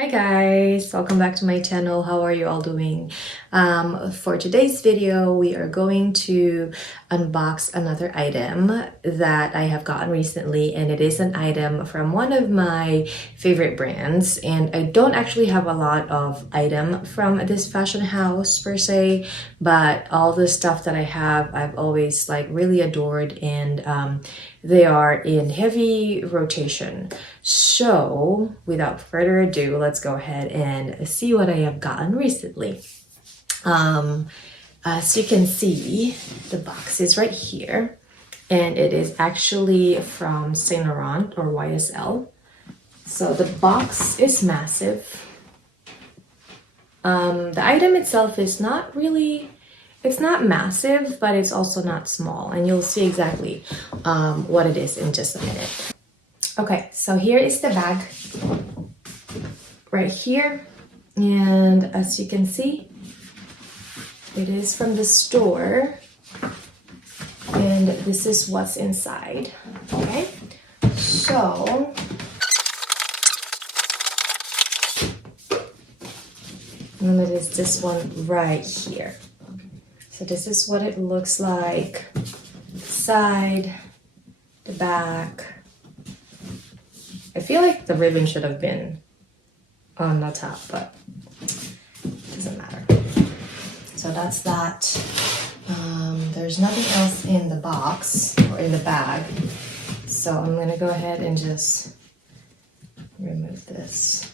Hi guys, welcome back to my channel. How are you all doing? For today's video, we are going to unbox another item that I have gotten recently, and it is an item from one of my favorite brands. And I don't actually have a lot of item from this fashion house per se, but all the stuff that I have, I've always like really adored, and they are in heavy rotation. So without further ado, let's go ahead and see what I have gotten recently. As you can see, the box is right here, and it is actually from Saint Laurent or YSL. So the box is massive. The item itself is not really, it's not massive, but it's also not small, and you'll see exactly what it is in just a minute. Okay, so here is the bag right here, and as you can see, it is from the store, and this is what's inside. Okay, so and it is this one right here. So this is what it looks like. The side, the back. I feel like the ribbon should have been on the top, but it doesn't matter. So that's that. There's nothing else in the box or in the bag. So I'm gonna go ahead and just remove this.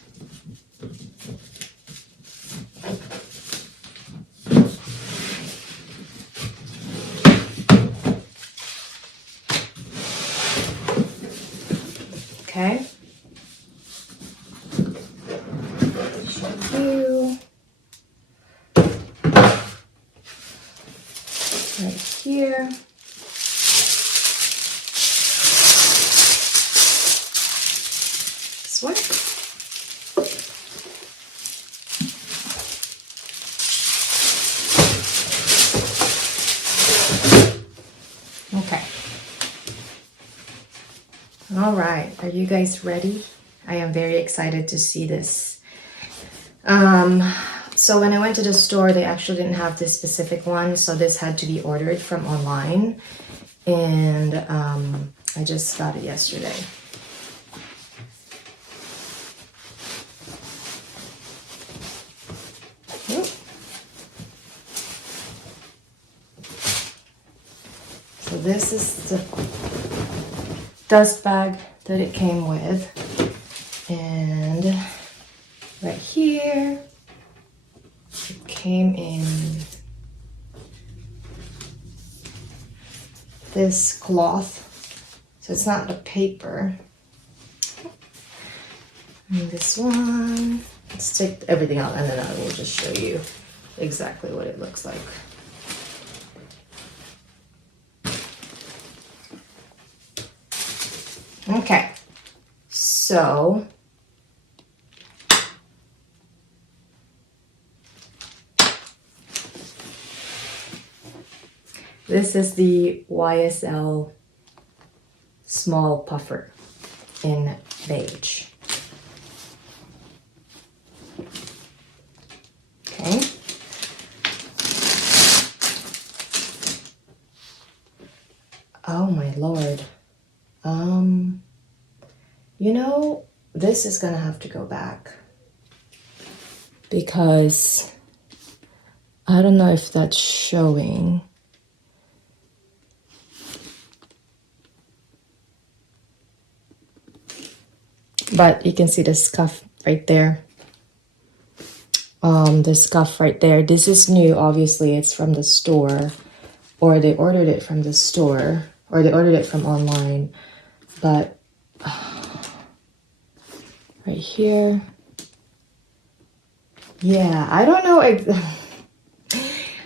Okay. Show you right here. This one. Okay. All right, are you guys ready? I am very excited to see this. So when I went to the store, they actually didn't have this specific one, so this had to be ordered from online, and I just got it yesterday. So this is the dust bag that it came with, and right here it came in this cloth, so it's not a paper. And this one, let's take everything out and then I will just show you exactly what it looks like. Okay, so this is the YSL small puffer in beige. Okay. Oh my Lord. You know, this is gonna have to go back because I don't know if that's showing. But you can see the scuff right there. The scuff right there. This is new, obviously. It's from the store, or they ordered it from the store, or they ordered it from online. But right here, yeah, I don't know.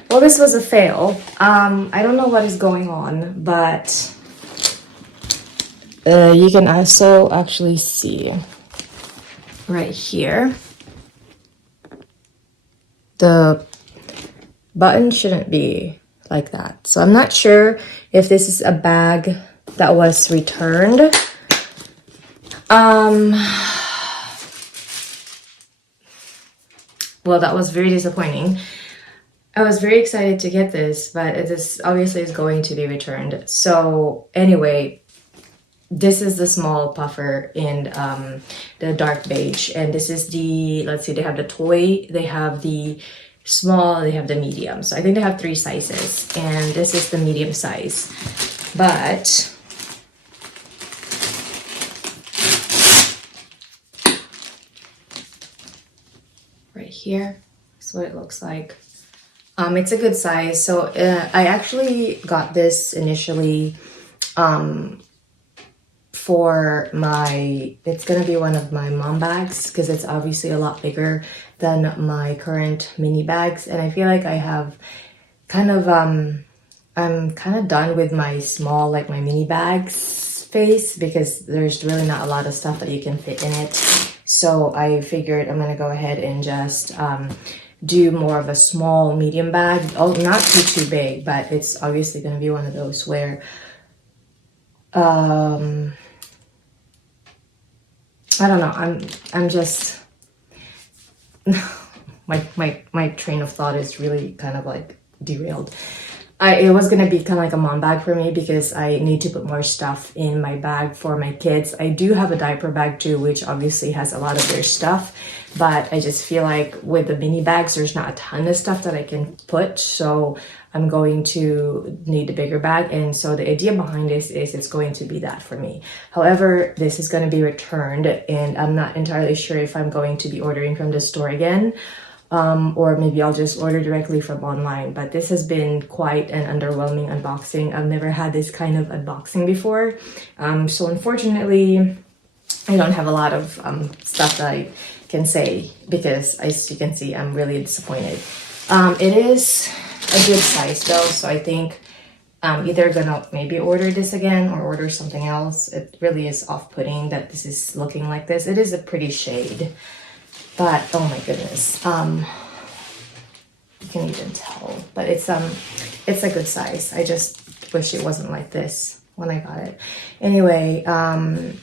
Well, this was a fail. I don't know what is going on, but you can also actually see right here. The button shouldn't be like that. So I'm not sure if this is a bag that was returned. well, that was very disappointing. I was very excited to get this, but this obviously is going to be returned. So anyway, this is the small puffer in the dark beige, and this is the, let's see, they have the toy, they have the small, they have the medium. So I think they have 3 sizes, and this is the medium size. But right here is what it looks like. It's a good size. So I actually got this initially for my, it's gonna be one of my mom bags because it's obviously a lot bigger than my current mini bags, and I feel like I have kind of I'm kind of done with my small, like my mini bags space, because there's really not a lot of stuff that you can fit in it. So I figured I'm gonna go ahead and just do more of a small medium bag. Oh, not too big, but it's obviously gonna be one of those where I don't know, I'm just my train of thought is really kind of like derailed. It was gonna be kind of like a mom bag for me because I need to put more stuff in my bag for my kids. I do have a diaper bag too, which obviously has a lot of their stuff, but I just feel like with the mini bags, there's not a ton of stuff that I can put. So I'm going to need a bigger bag. And so the idea behind this is it's going to be that for me. However, this is going to be returned, and I'm not entirely sure if I'm going to be ordering from the store again. Or maybe I'll just order directly from online. But this has been quite an underwhelming unboxing. I've never had this kind of unboxing before. So unfortunately, I don't have a lot of stuff that I can say because, as you can see, I'm really disappointed. It is a good size though, so I think either gonna maybe order this again or order something else. It really is off-putting that this is looking like this. It is a pretty shade. But oh my goodness, you can even tell. But it's a good size. I just wish it wasn't like this when I got it. Anyway,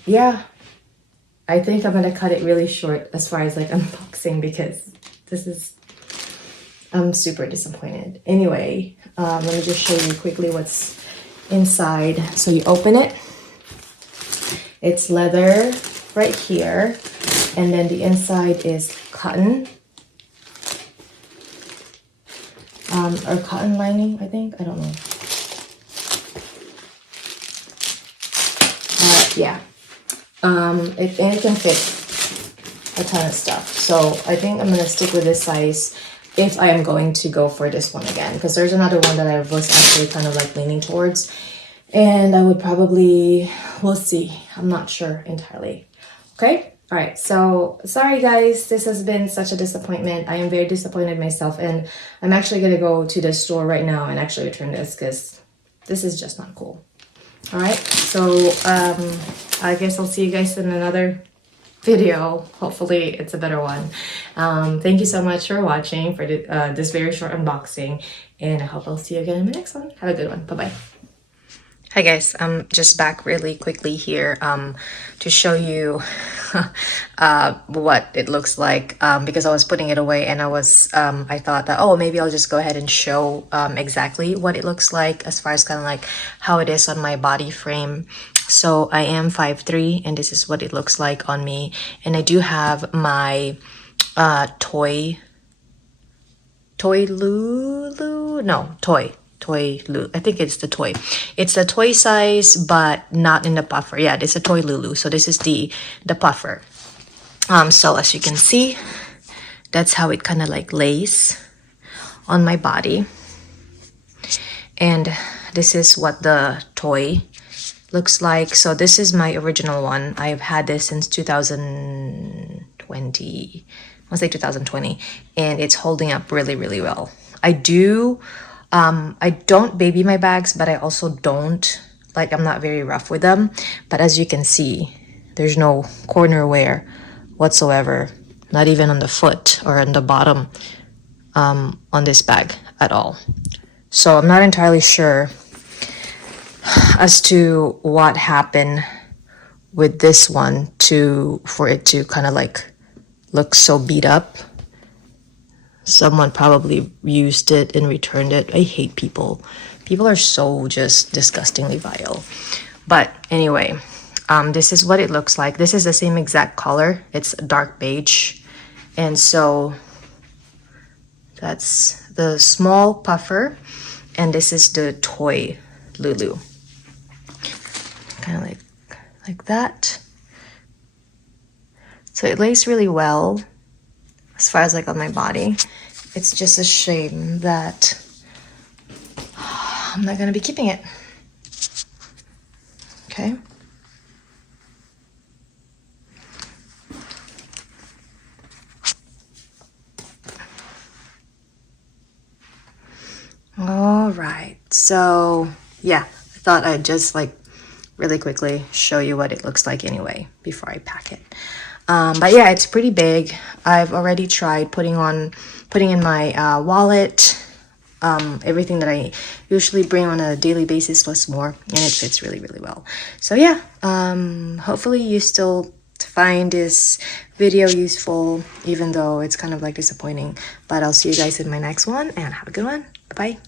yeah, I think I'm gonna cut it really short as far as like unboxing because this is, I'm super disappointed. Anyway, let me just show you quickly what's inside. So you open it. It's leather right here. And then the inside is cotton, or cotton lining, I think. I don't know. Yeah. And it can fit a ton of stuff. So I think I'm going to stick with this size if I am going to go for this one again. Because there's another one that I was actually kind of like leaning towards. And I would probably, we'll see. I'm not sure entirely. Okay. All right, so sorry guys, this has been such a disappointment. I am very disappointed myself, and I'm actually gonna go to the store right now and actually return this because this is just not cool. All right, so I guess I'll see you guys in another video. Hopefully it's a better one. Thank you so much for watching for this very short unboxing, and I hope I'll see you again in the next one. Have a good one. Bye-bye. Hi guys, I'm just back really quickly here to show you what it looks like because I was putting it away and I thought that, oh, maybe I'll just go ahead and show exactly what it looks like as far as kind of like how it is on my body frame. So I am 5'3", and this is what it looks like on me, and I do have my toy Lulu. I think it's the toy. It's the toy size, but not in the puffer. Yeah, it's a toy Lulu. So this is the puffer. So as you can see, that's how it kind of like lays on my body. And this is what the toy looks like. So this is my original one. I've had this since 2020. I want to say 2020, and it's holding up really, really well. I don't baby my bags, but I also don't, like, I'm not very rough with them. But as you can see, there's no corner wear whatsoever, not even on the foot or on the bottom on this bag at all. So I'm not entirely sure as to what happened with this one for it to kind of like look so beat up. someone probably used it and returned it. I hate people. People are so just disgustingly vile. But anyway, this is what it looks like. This is the same exact color. It's dark beige. And so that's the small puffer. And this is the toy Lulu. Kind of like that. So it lays really well as far as like on my body. It's just a shame that I'm not gonna be keeping it. Okay. All right, so yeah, I thought I'd just like really quickly show you what it looks like anyway before I pack it. But yeah, it's pretty big. I've already tried putting in my wallet, everything that I usually bring on a daily basis plus more, and it fits really, really well. So yeah, hopefully you still find this video useful, even though it's kind of like disappointing. But I'll see you guys in my next one, and have a good one. Bye-bye.